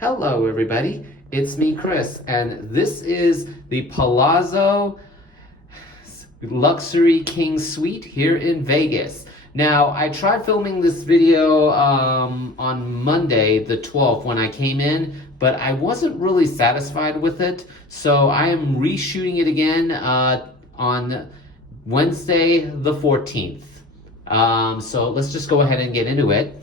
Hello everybody, it's me Chris, and this is the Palazzo Luxury King Suite here in Vegas. Now, I tried filming this video on Monday the 12th when I came in, but I wasn't really satisfied with it, so I am reshooting it again on Wednesday the 14th. So let's just go ahead and get into it.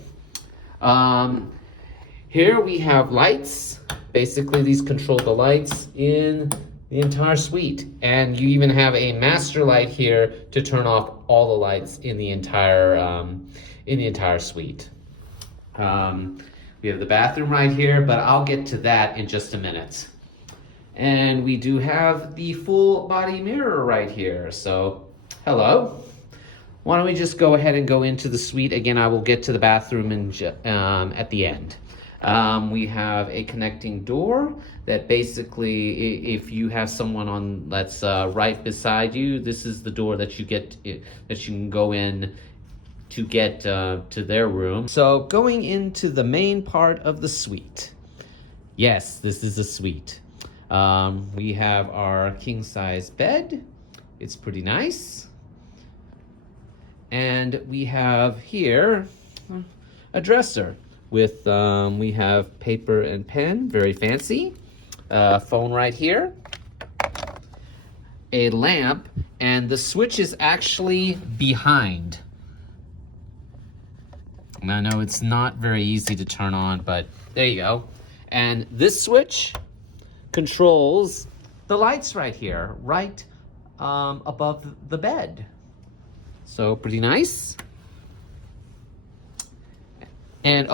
Here we have lights. Basically, these control the lights in the entire suite. And you even have a master light here to turn off all the lights in the entire suite. We have the bathroom right here, but I'll get to that in just a minute. And we do have the full body mirror right here. So, hello. Why don't we just go ahead and go into the suite. Again, I will get to the bathroom at the end. We have a connecting door that basically, if you have someone that's right beside you, this is the door that you can go in to get to their room. So going into the main part of the suite. Yes, this is a suite. We have our king size bed. It's pretty nice. And we have here a dresser with, we have paper and pen, very fancy. Phone right here. A lamp, and the switch is actually behind. And I know it's not very easy to turn on, but there you go. And this switch controls the lights right here, right above the bed. So pretty nice. And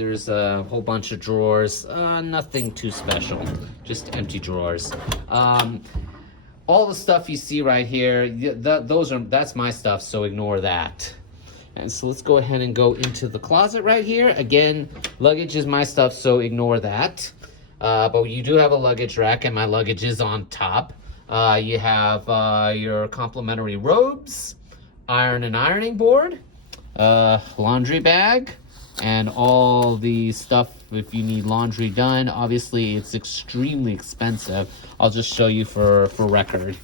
there's a whole bunch of drawers. Nothing too special, just empty drawers. All the stuff you see right here, that's my stuff, so ignore that. And so let's go ahead and go into the closet right here. Again, luggage is my stuff, so ignore that. But you do have a luggage rack, and my luggage is on top. You have your complimentary robes, iron and ironing board, laundry bag, and all the stuff if you need laundry done. Obviously, it's extremely expensive. I'll just show you for record.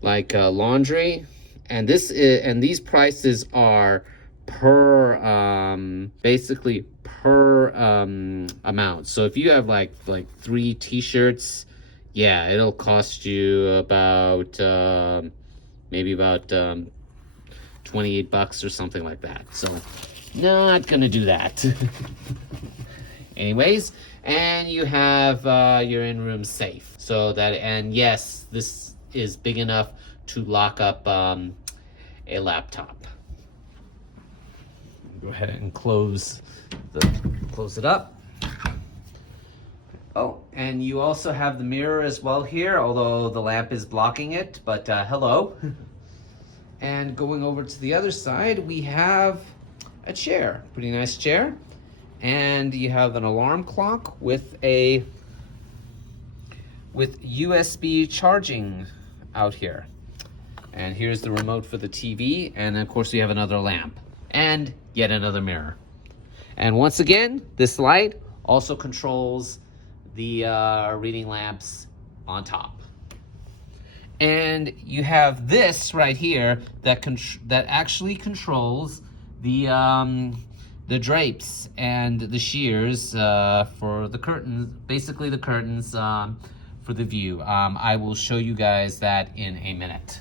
Like laundry, and these prices are per basically per amount. So if you have like 3 t-shirts, yeah, it'll cost you about maybe about $28 or something like that. So not gonna do that. Anyways, and you have your in-room safe. So that, and yes, this is big enough to lock up a laptop. Go ahead and close it up. Oh, and you also have the mirror as well here, although the lamp is blocking it, but hello. And going over to the other side, we have a chair, pretty nice chair. And you have an alarm clock with USB charging out here. And here's the remote for the TV, and of course you have another lamp and yet another mirror. And once again, this light also controls the reading lamps on top. And you have this right here that actually controls the drapes and the shears for the curtains, basically the curtains for the view. I will show you guys that in a minute.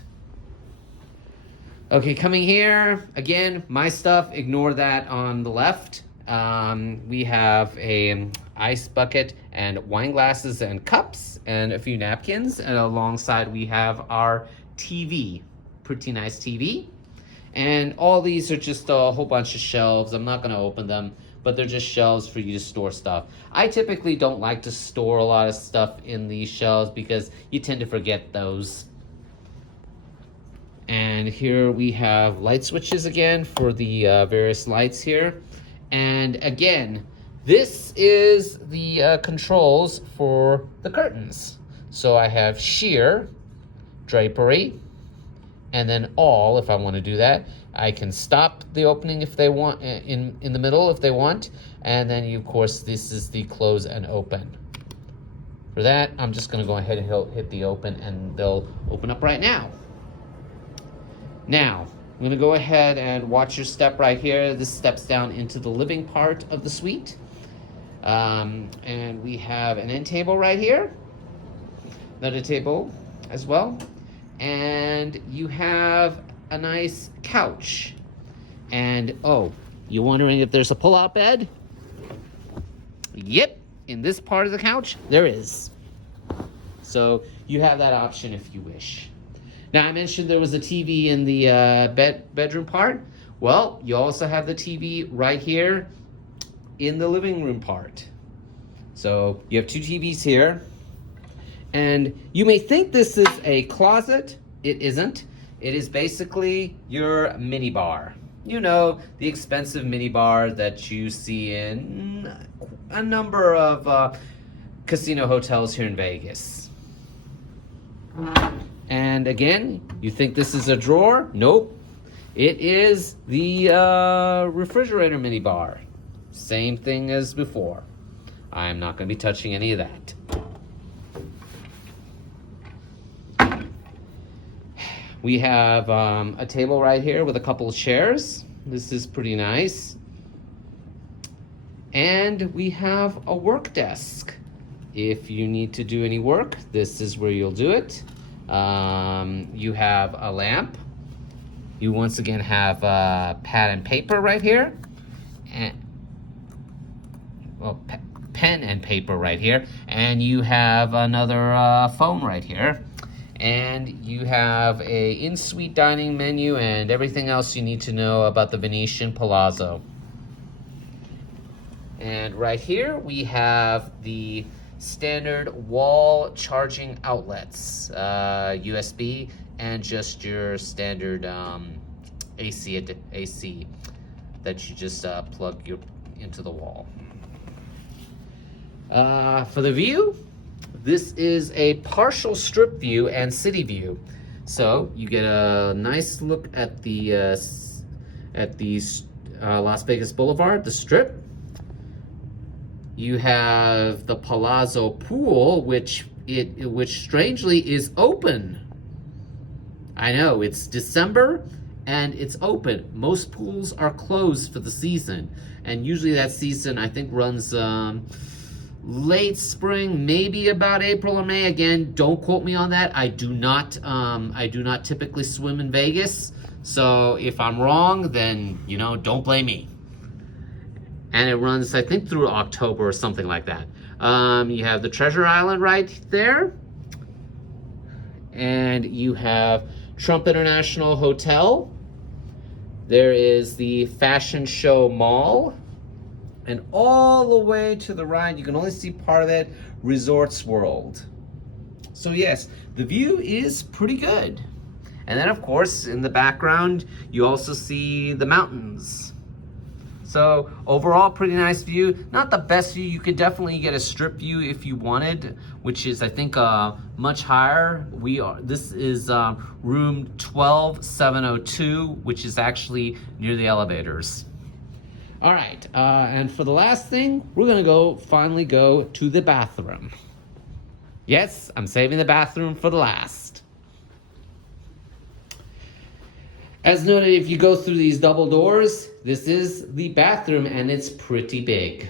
Okay, coming here, again, my stuff, ignore that on the left. We have a ice bucket and wine glasses and cups and a few napkins, and alongside we have our TV, pretty nice TV. And all these are just a whole bunch of shelves. I'm not gonna open them, but they're just shelves for you to store stuff. I typically don't like to store a lot of stuff in these shelves because you tend to forget those. And here we have light switches again for the various lights here. And again, this is the controls for the curtains. So I have sheer, drapery, and then all, if I want to do that. I can stop the opening if they want, in the middle if they want. And then, of course, this is the close and open. For that, I'm just going to go ahead and hit the open, and they'll open up right now. Now, I'm going to go ahead and watch your step right here. This steps down into the living part of the suite. And we have an end table right here. Another table as well. And you have a nice couch. And, oh, you're wondering if there's a pull-out bed? Yep, in this part of the couch, there is. So you have that option if you wish. Now, I mentioned there was a TV in the bedroom part. Well, you also have the TV right here in the living room part. So you have two TVs here. And you may think this is a closet. It isn't. It is basically your mini bar. You know, the expensive mini bar that you see in a number of casino hotels here in Vegas. And again, you think this is a drawer? Nope. It is the refrigerator mini bar. Same thing as before. I'm not going to be touching any of that. We have a table right here with a couple of chairs. This is pretty nice. And we have a work desk. If you need to do any work, this is where you'll do it. You have a lamp. You once again have pad and paper right here. And, well, pen and paper right here. And you have another phone right here. And you have a in-suite dining menu and everything else you need to know about the Venetian Palazzo. And right here we have the standard wall charging outlets, USB, and just your standard AC that you just plug into the wall. For the view, this is a partial strip view and city view. So you get a nice look at the Las Vegas Boulevard, the strip. You have the Palazzo pool, which strangely is open. I know, it's December and it's open. Most pools are closed for the season, and usually that season I think runs late spring, maybe about April or May. Again, don't quote me on that. I do not typically swim in Vegas, so if I'm wrong, then don't blame me. And it runs, I think, through October or something like that. You have the Treasure Island right there. And you have Trump International Hotel. There is the Fashion Show Mall. And all the way to the right, you can only see part of it, Resorts World. So yes, the view is pretty good. And then, of course, in the background, you also see the mountains. So overall, pretty nice view. Not the best view. You could definitely get a strip view if you wanted, which is, I think, much higher. This is room 12702, which is actually near the elevators. All right, and for the last thing, we're gonna finally go to the bathroom. Yes, I'm saving the bathroom for the last. As noted, if you go through these double doors, this is the bathroom, and it's pretty big.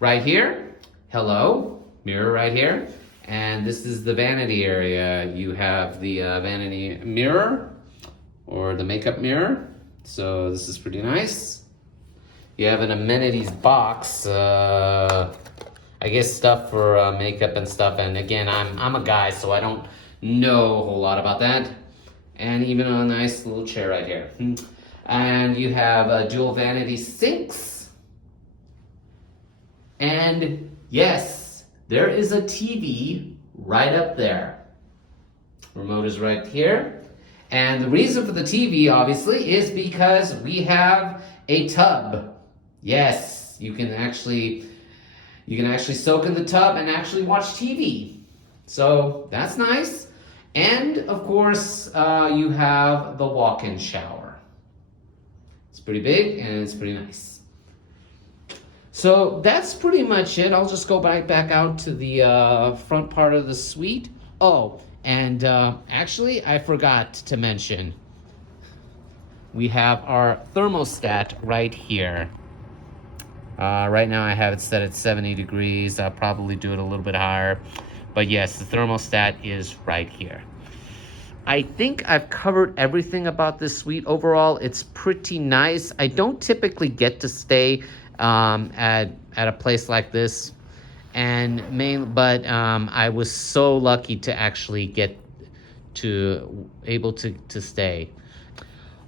Right here, hello, mirror right here. And this is the vanity area. You have the vanity mirror, or the makeup mirror. So this is pretty nice. You have an amenities box, I guess stuff for makeup and stuff. And again, I'm a guy, so I don't know a whole lot about that. And even a nice little chair right here. And you have dual vanity sinks. And yes, there is a TV right up there. Remote is right here. And the reason for the TV, obviously, is because we have a tub. Yes, you can actually soak in the tub and actually watch TV. So that's nice. And of course, you have the walk-in shower. It's pretty big and it's pretty nice. So that's pretty much it. I'll just go back out to the front part of the suite. Oh, and actually, I forgot to mention, we have our thermostat right here. Right now I have it set at 70 degrees. I'll probably do it a little bit higher. But yes, the thermostat is right here. I think I've covered everything about this suite. Overall, it's pretty nice. I don't typically get to stay at a place like this, but I was so lucky to actually get able to stay.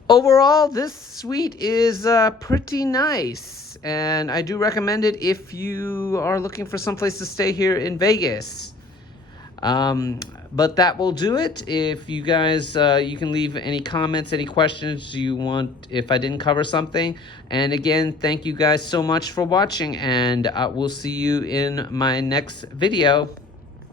Overall, this suite is pretty nice, and I do recommend it if you are looking for someplace to stay here in Vegas. But that will do it. If you guys, you can leave any comments, any questions you want if I didn't cover something. And again, thank you guys so much for watching, and we'll see you in my next video.